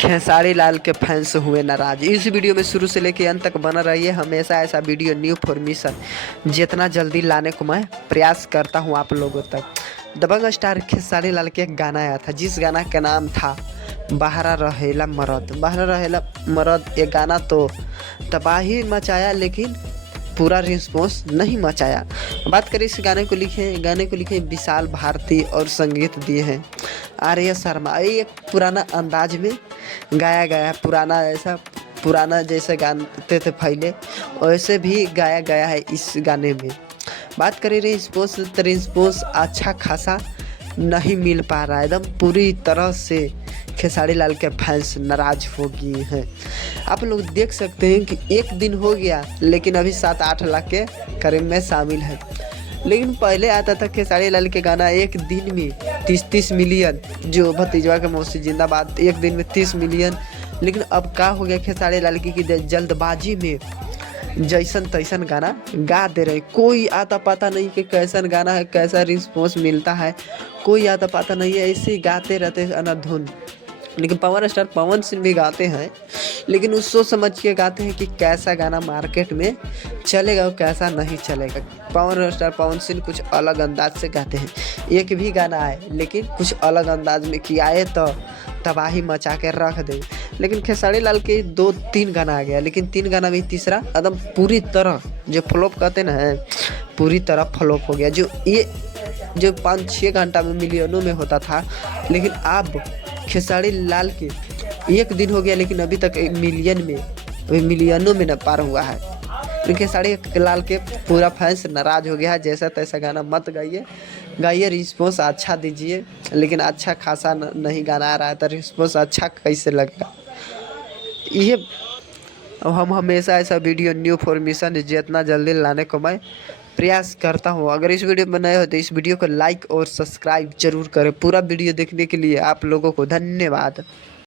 खेसारी लाल के फैंस हुए नाराज। इस वीडियो में शुरू से लेकर अंत तक बना रहिए। हमेशा ऐसा वीडियो न्यू फॉर्मेशन जितना जल्दी लाने को मैं प्रयास करता हूं आप लोगों तक। दबंग स्टार खेसारी लाल के एक गाना आया था जिस गाना का नाम था बहरा रहेला मरद। बहरा रहेला मरद ये गाना तो तबाही मचाया लेकिन पूरा रिस्पॉन्स नहीं मचाया। बात करें इस गाने को लिखे विशाल भारती और संगीत दिए हैं आर्य शर्मा। ये एक पुराना अंदाज में गाया गया, पुराना जैसे गाते थे पहले वैसे भी गाया गया है इस गाने में। बात करें रिस्पॉन्स अच्छा खासा नहीं मिल पा रहा है। एकदम पूरी तरह से खेसारी लाल के फैंस नाराज हो गए हैं। आप लोग देख सकते हैं कि एक दिन हो गया लेकिन अभी 7-8 लाख के करीब में शामिल है। लेकिन पहले आता था खेसारी लाल के गाना एक दिन में 30 मिलियन, जो भतीजवा के मौसी जिंदाबाद, एक दिन में 30 मिलियन। लेकिन अब क्या हो गया खेसारी लाल की जल्दबाजी में जैसन तैसन गाना गा दे रहे। कोई आता पता नहीं कि कैसन गाना है, कैसा रिस्पॉन्स मिलता है, कोई आता पता नहीं है। ऐसे ही गाते रहते अनाधुन। लेकिन पावर स्टार पवन सिंह भी गाते हैं लेकिन उस सोच समझ के गाते हैं कि कैसा गाना मार्केट में चलेगा और कैसा नहीं चलेगा। पावर स्टार पवन सिंह कुछ अलग अंदाज से गाते हैं। एक भी गाना आए लेकिन कुछ अलग अंदाज में किया है तो तबाही मचा के रख दे। लेकिन खेसारी लाल के 2-3 गाना आ गया लेकिन 3 गाना में तीसरा एकदम पूरी तरह जो फ्लॉप कहते ना है, पूरी तरह फ्लॉप हो गया। जो 5-6 घंटा में मिलियनों में होता था लेकिन अब खेसारी लाल के एक दिन हो गया लेकिन अभी तक मिलियनों में न पार हुआ है। लेकिन खेसारी लाल के पूरा फैंस नाराज हो गया है। जैसा तैसा गाना मत गाइए, रिस्पॉन्स अच्छा दीजिए। लेकिन अच्छा खासा नहीं गाना आ रहा है तो रिस्पॉन्स अच्छा कैसे लगेगा। ये हम हमेशा ऐसा वीडियो न्यू फॉर्मेशन जितना जल्दी लाने को मैं प्रयास करता हूँ। अगर इस वीडियो में नए हो तो इस वीडियो को लाइक और सब्सक्राइब जरूर करें। पूरा वीडियो देखने के लिए आप लोगों को धन्यवाद।